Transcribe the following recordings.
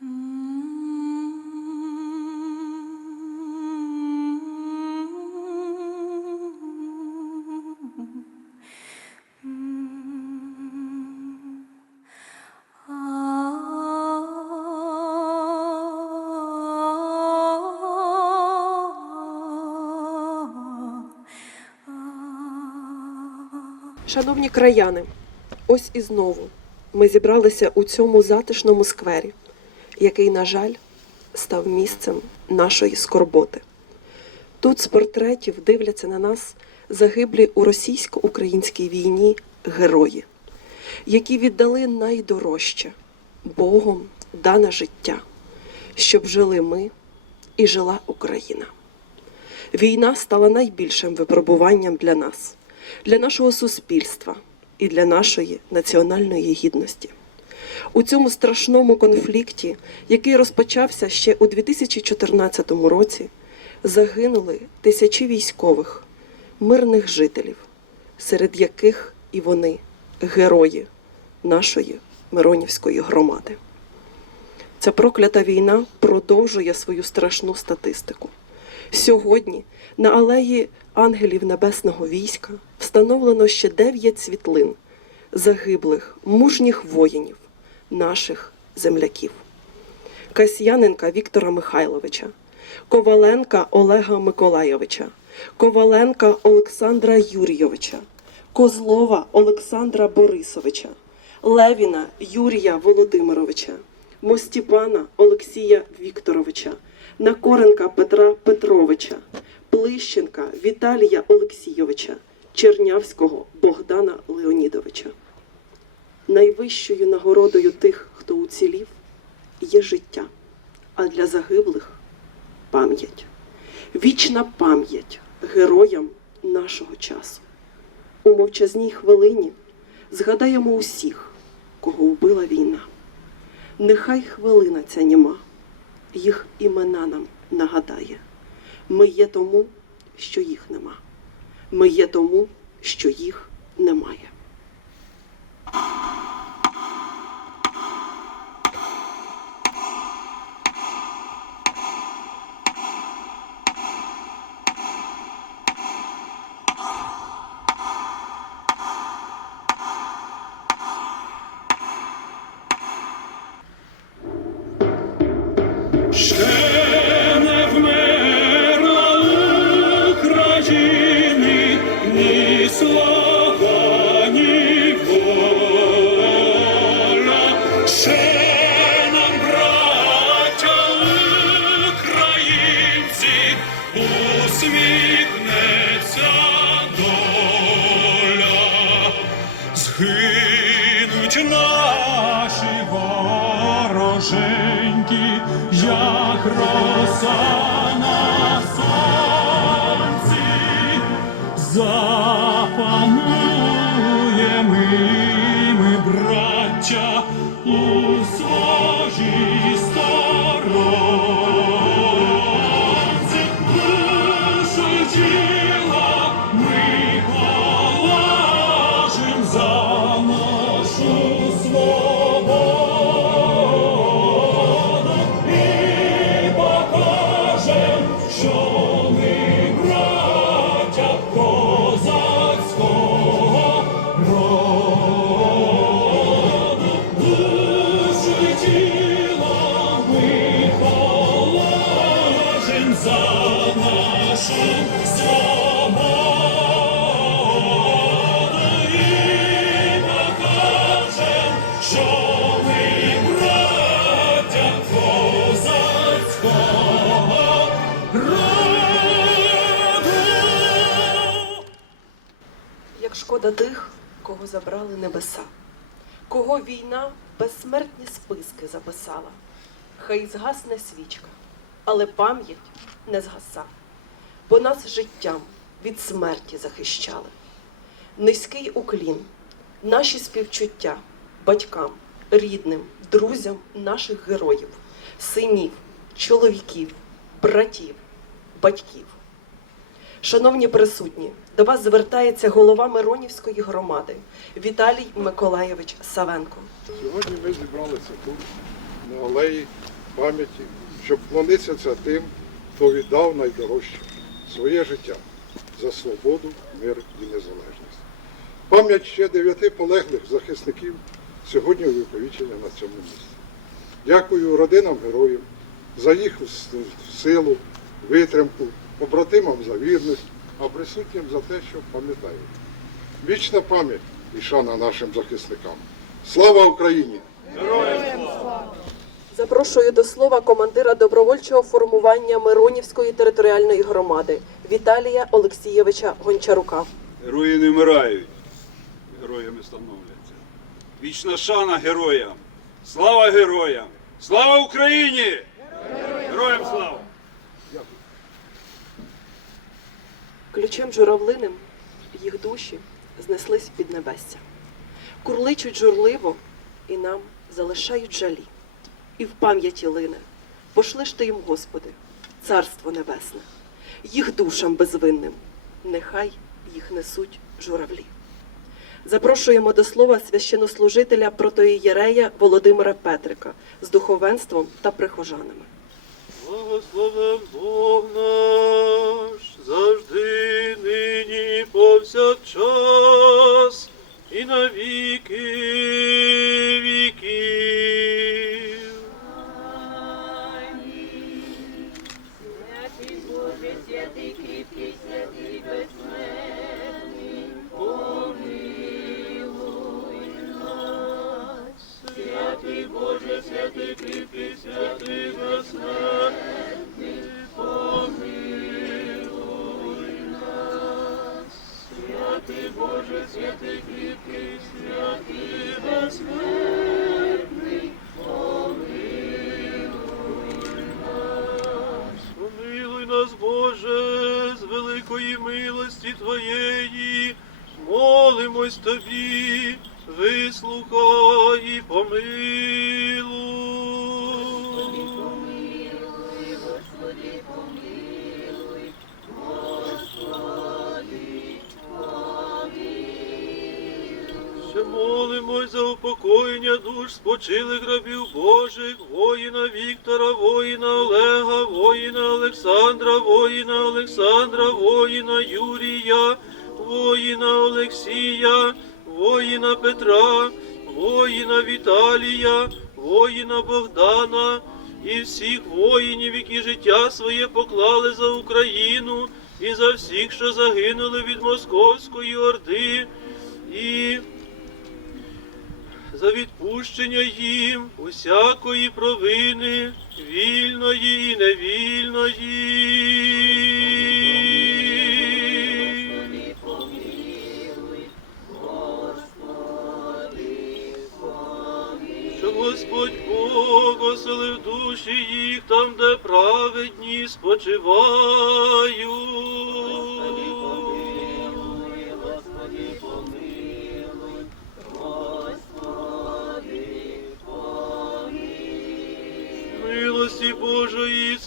Шановні краяни, ось і знову ми зібралися у цьому затишному сквері, який, на жаль, став місцем нашої скорботи. Тут з портретів дивляться на нас загиблі у російсько-українській війні герої, які віддали найдорожче Богом дане життя, щоб жили ми і жила Україна. Війна стала найбільшим випробуванням для нас, для нашого суспільства і для нашої національної гідності. У цьому страшному конфлікті, який розпочався ще у 2014 році, загинули тисячі військових, мирних жителів, серед яких і вони герої нашої Миронівської громади. Ця проклята війна продовжує свою страшну статистику. Сьогодні на алеї ангелів Небесного війська встановлено ще дев'ять світлин загиблих мужніх воїнів, наших земляків. Касьяненка Віктора Михайловича, Коваленка Олега Миколайовича, Коваленка Олександра Юрійовича, Козлова Олександра Борисовича, Левіна Юрія Володимировича, Мостіпана Олексія Вікторовича, Накоренка Петра Петровича, Плищенка Віталія Олексійовича, Чернявського Богдана Леонідовича. Найвищою нагородою тих, хто уцілів, є життя, а для загиблих пам'ять. Вічна пам'ять героям нашого часу. У мовчазній хвилині згадаємо усіх, кого вбила війна. Нехай хвилина ця німа, їх імена нам нагадає. Ми є тому, що їх нема. Ми є тому, що їх немає. У Як шкода тих, кого забрали небеса, кого війна безсмертні списки записала. Хай згасне свічка, але пам'ять не згаса, бо нас життям від смерті захищали. Низький уклін, наші співчуття батькам, рідним, друзям наших героїв, синів, чоловіків, братів, батьків. Шановні присутні, до вас звертається голова Миронівської громади Віталій Миколаєвич Савенко. Сьогодні ми зібралися тут на алеї пам'яті, щоб вклонитися тим, хто віддав найдорожче своє життя за свободу, мир і незалежність. Пам'ять ще дев'яти полеглих захисників сьогодні увіковічення на цьому місці. Дякую родинам героїв за їх силу, витримку, побратимам за вірність, а присутнім за те, що пам'ятають. Вічна пам'ять і шана нашим захисникам. Слава Україні! Запрошую до слова командира добровольчого формування Миронівської територіальної громади Віталія Олексійовича Гончарука. Герої не вмирають, героями становляться. Вічна шана героям! Слава героям! Слава Україні! Героям слава! Ключем журавлиним їх душі знеслись в піднебесся. Курличуть журливо і нам залишають жалі. І в пам'яті лине, пошли ж ти їм, Господи, царство небесне, їх душам безвинним, нехай їх несуть журавлі. Запрошуємо до слова священнослужителя протоієрея Володимира Петрика з духовенством та прихожанами. Благословен Бог наш, завжди, нині, повсякчас, і на Святий кріпкий, святий безсмертний, помилуй нас. Помилуй нас, Боже, з великої милості Твоєї, молимось Тобі, вислухай і помилуй. Упокоєння душ спочилих рабів Божих, воїна Віктора, воїна Олега, воїна Олександра, воїна Олександра, воїна Юрія, воїна Олексія, воїна Петра, воїна Віталія, воїна Богдана і всіх воїнів, які життя своє поклали за Україну і за всіх, що загинули від Московської Орди. І за відпущення їм усякої провини, вільної і невільної. Щоб Господь Бог оселив душі їх там, де праведні спочивають.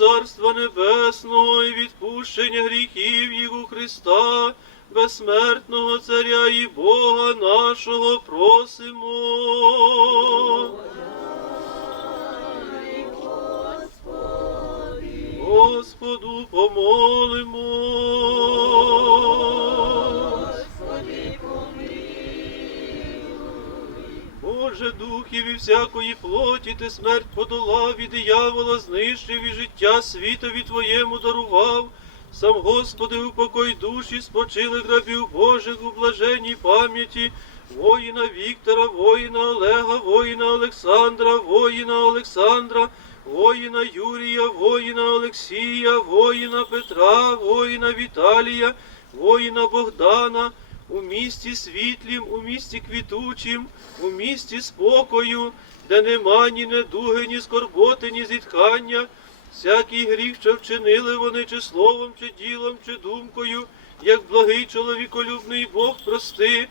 Царства Небесного і відпущення гріхів у Христа, безсмертного Царя і Бога нашого просимо. Господу помолимо. Всякої плоті, ти смерть подолав і диявола знищив і життя світові Твоєму дарував. Сам Господи, упокой душі спочилих рабів Божих у блаженній пам'яті, воїна Віктора, воїна Олега, воїна Олександра, воїна Олександра, воїна Юрія, воїна Олексія, воїна Петра, воїна Віталія, воїна Богдана, у місті світлім, у місті квітучим, у місті спокою, де нема ні недуги, ні скорботи, ні зітхання, всякий гріх, що вчинили вони, чи словом, чи ділом, чи думкою, як благий чоловіколюбний Бог прости,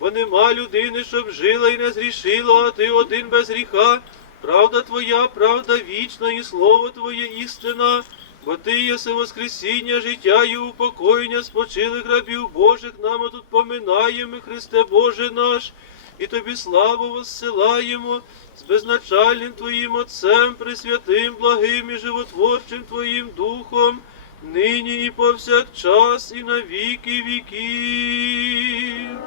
бо нема людини, щоб жила і не зрішила, а ти один без гріха. Правда твоя, правда вічна, і слово Твоє істина, бо Ти єси воскресіння, життя і упокоєння спочилих рабів Божих, нами тут поминаємо, Христе Боже наш, і тобі славу воссилаємо з безначальним Твоїм Отцем, Пресвятим, благим і животворчим Твоїм Духом, нині і повсякчас, і на віки віків.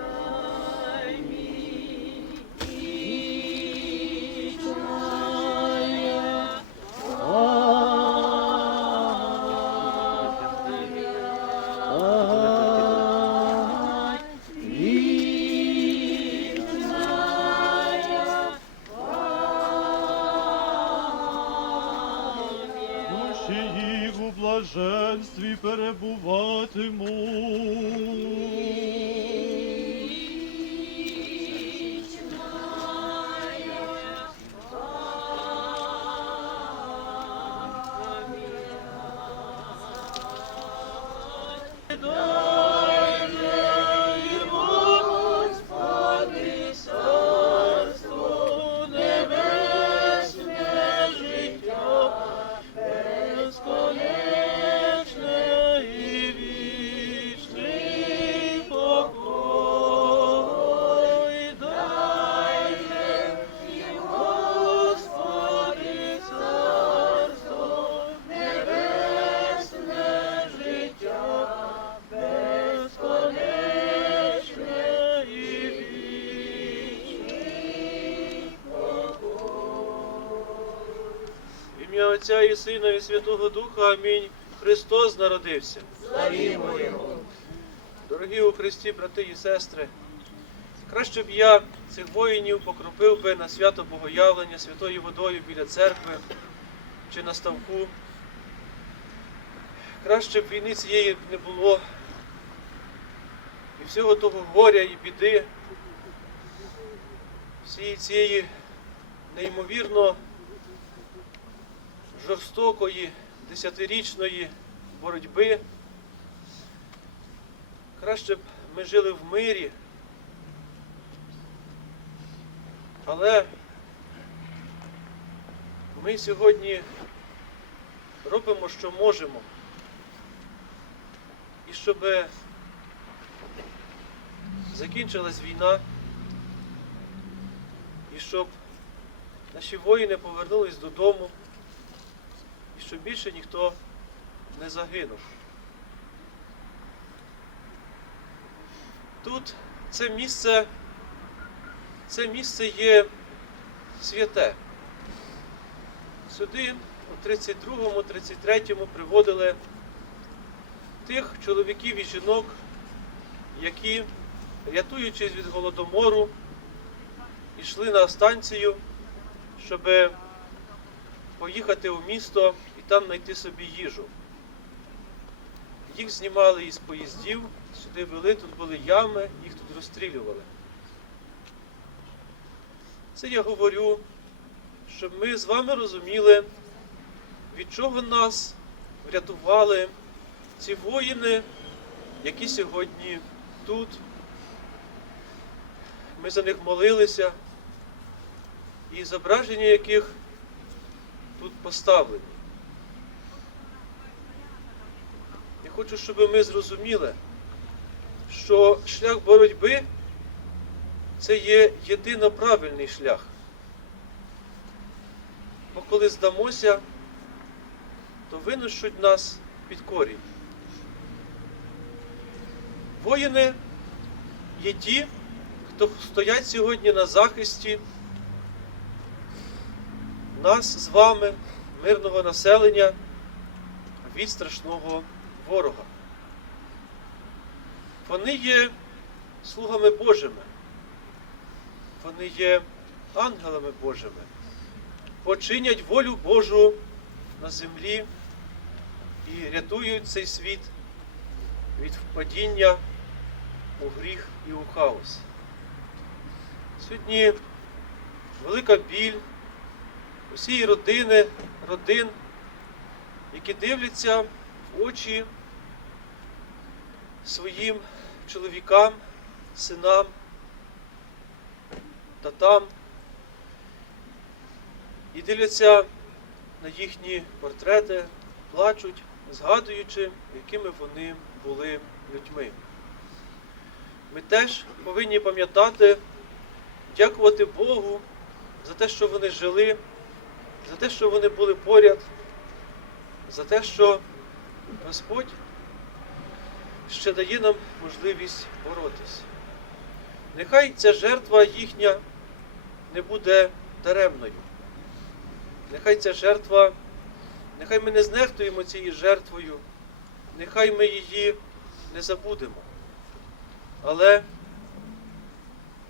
Блаженстві Отця і Сина і Святого Духа. Амінь. Христос народився. Дорогі у Христі, брати і сестри, краще б я цих воїнів покропив би на свято Богоявлення святою водою біля церкви чи на ставку. Краще б війни цієї б не було і всього того горя і біди, всієї цієї неймовірно жорстокої десятирічної боротьби. Краще б ми жили в мирі, але ми сьогодні робимо, що можемо. І щоб закінчилась війна, і щоб наші воїни повернулись додому, щоб більше ніхто не загинув. Тут це місце, це місце є святе. Сюди у 32-му, 33-му приводили тих чоловіків і жінок, які, рятуючись від голодомору, йшли на станцію, щоб поїхати у місто там знайти собі їжу. Їх знімали із поїздів, сюди вели, тут були ями, їх тут розстрілювали. Це я говорю, щоб ми з вами розуміли, від чого нас врятували ці воїни, які сьогодні тут. Ми за них молилися, і зображення яких тут поставлені. Я хочу, щоб ми зрозуміли, що шлях боротьби це є єдино правильний шлях. Бо коли здамося, то винищуть нас під корінь. Воїни є ті, хто стоять сьогодні на захисті нас з вами, мирного населення, від страшного ворога. Вони є слугами Божими, вони є ангелами Божими, починять волю Божу на землі і рятують цей світ від впадіння у гріх і у хаос. Сьогодні велика біль усієї родини, родин, які дивляться в очі своїм чоловікам, синам, татам і дивляться на їхні портрети, плачуть, згадуючи, якими вони були людьми. Ми теж повинні пам'ятати, дякувати Богу за те, що вони жили, за те, що вони були поряд, за те, що Господь ще дає нам можливість боротися. Нехай ця жертва їхня не буде даремною. Нехай ця жертва, нехай ми не знехтуємо цією жертвою, нехай ми її не забудемо. Але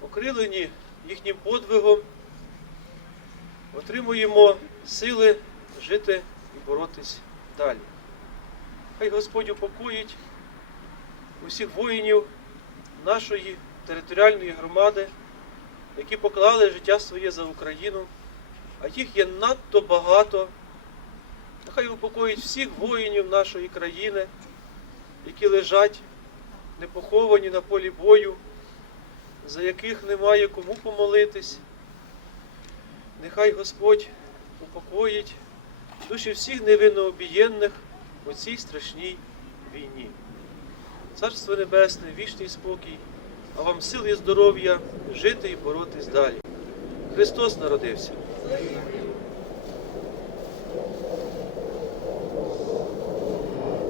окрилені їхнім подвигом, отримуємо сили жити і боротись далі. Хай Господь упокоїть усіх воїнів нашої територіальної громади, які поклали життя своє за Україну, а їх є надто багато. Нехай упокоїть всіх воїнів нашої країни, які лежать непоховані на полі бою, за яких немає кому помолитись. Нехай Господь упокоїть душі всіх невинно обієнних у цій страшній війні. Царство Небесне, вічний спокій, а вам сил і здоров'я жити і боротись далі. Христос народився.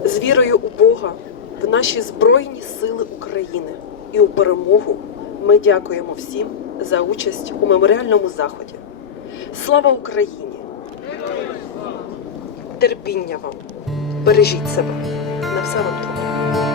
З вірою у Бога в наші Збройні Сили України і у перемогу ми дякуємо всім за участь у меморіальному заході. Слава Україні! Терпіння вам! Бережіть себе! На все вам добре!